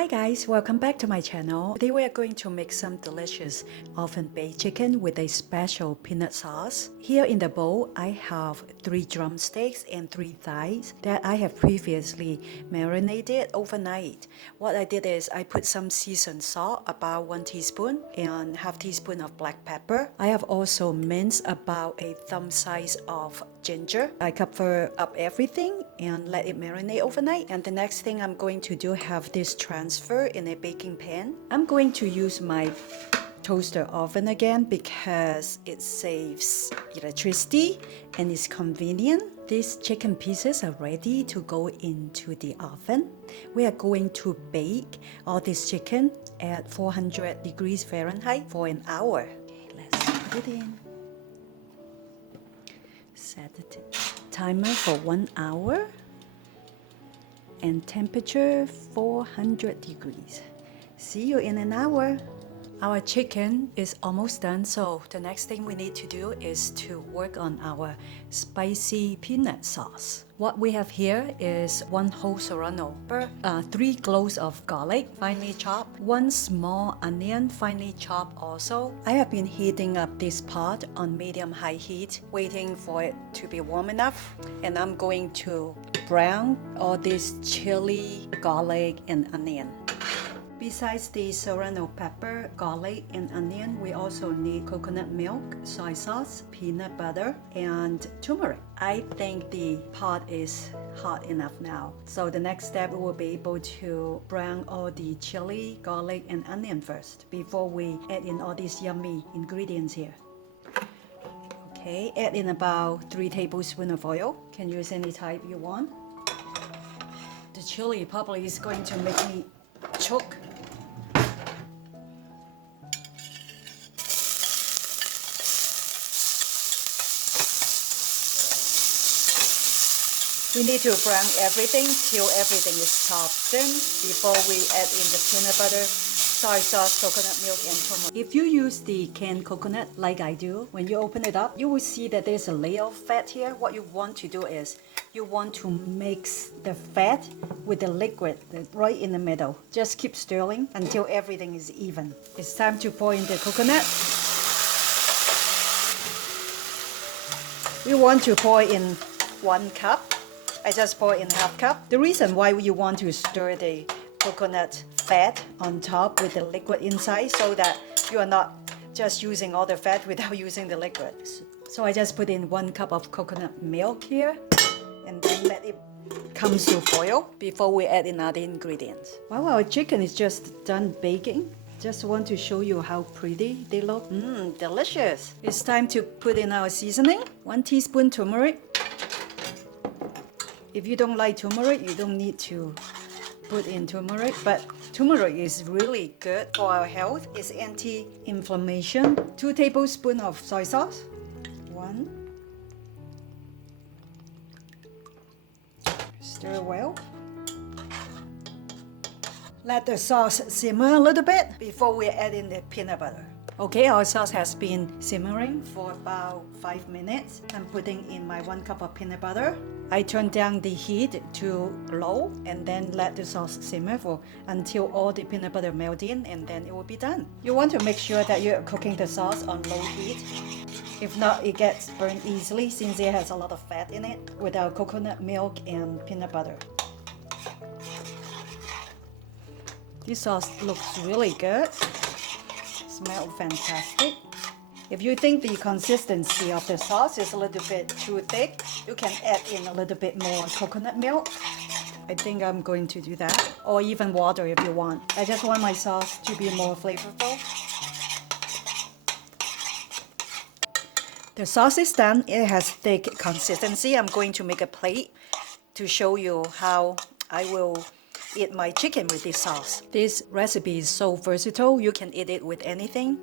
Hi guys, welcome back to my channel. Today we are going to make some delicious oven baked chicken with a special peanut sauce. Here in the bowl, I have 3 drumsticks and 3 thighs that I have previously marinated overnight. What I did is I put some seasoned salt, about 1 teaspoon, and half teaspoon of black pepper. I have also minced about a thumb size of ginger. I cover up everything and let it marinate overnight. And the next thing I'm going to do, have this transfer in a baking pan. I'm going to use my toaster oven again because it saves electricity and is convenient. These chicken pieces are ready to go into the oven. We are going to bake all this chicken at 400 degrees Fahrenheit for an hour. Okay, let's put it in. Set the timer for 1 hour and temperature 400 degrees. See you in an hour. Our chicken is almost done, so the next thing we need to do is to work on our spicy peanut sauce. What we have here is 1 whole serrano pepper, 3 cloves of garlic finely chopped, 1 small onion finely chopped also. I have been heating up this pot on medium-high heat, waiting for it to be warm enough, and I'm going to brown all this chili, garlic, and onion. Besides the serrano pepper, garlic, and onion, we also need coconut milk, soy sauce, peanut butter, and turmeric. I think the pot is hot enough now. So the next step, we will be able to brown all the chili, garlic, and onion first before we add in all these yummy ingredients here. Okay, add in about 3 tablespoons of oil. Can use any type you want. The chili probably is going to make me choke. We need to brown everything till everything is softened before we add in the peanut butter, soy sauce, coconut milk, and turmeric. If you use the canned coconut like I do, when you open it up, you will see that there's a layer of fat here. What you want to do is you want to mix the fat with the liquid right in the middle. Just keep stirring until everything is even. It's time to pour in the coconut. We want to pour in 1 cup. I just pour in half cup. The reason why you want to stir the coconut fat on top with the liquid inside, so that you are not just using all the fat without using the liquid. So I just put in 1 cup of coconut milk here and then let it come to boil before we add in other ingredients. Wow, our chicken is just done baking. Just want to show you how pretty they look. Delicious. It's time to put in our seasoning. 1 teaspoon turmeric. If you don't like turmeric, you don't need to put in turmeric, but turmeric is really good for our health. It's anti-inflammation. 2 tablespoons of soy sauce. 1. Stir well. Let the sauce simmer a little bit before we add in the peanut butter. Okay, our sauce has been simmering for about 5 minutes. I'm putting in my 1 cup of peanut butter. I turn down the heat to low and then let the sauce simmer until all the peanut butter melt in, and then it will be done. You want to make sure that you're cooking the sauce on low heat. If not, it gets burned easily since it has a lot of fat in it with our coconut milk and peanut butter. This sauce looks really good. Smells fantastic. If you think the consistency of the sauce is a little bit too thick, you can add in a little bit more coconut milk. I think I'm going to do that, or even water if you want. I just want my sauce to be more flavorful. The sauce is done. It has thick consistency. I'm going to make a plate to show you how I will eat my chicken with this sauce. This recipe is so versatile. You can eat it with anything.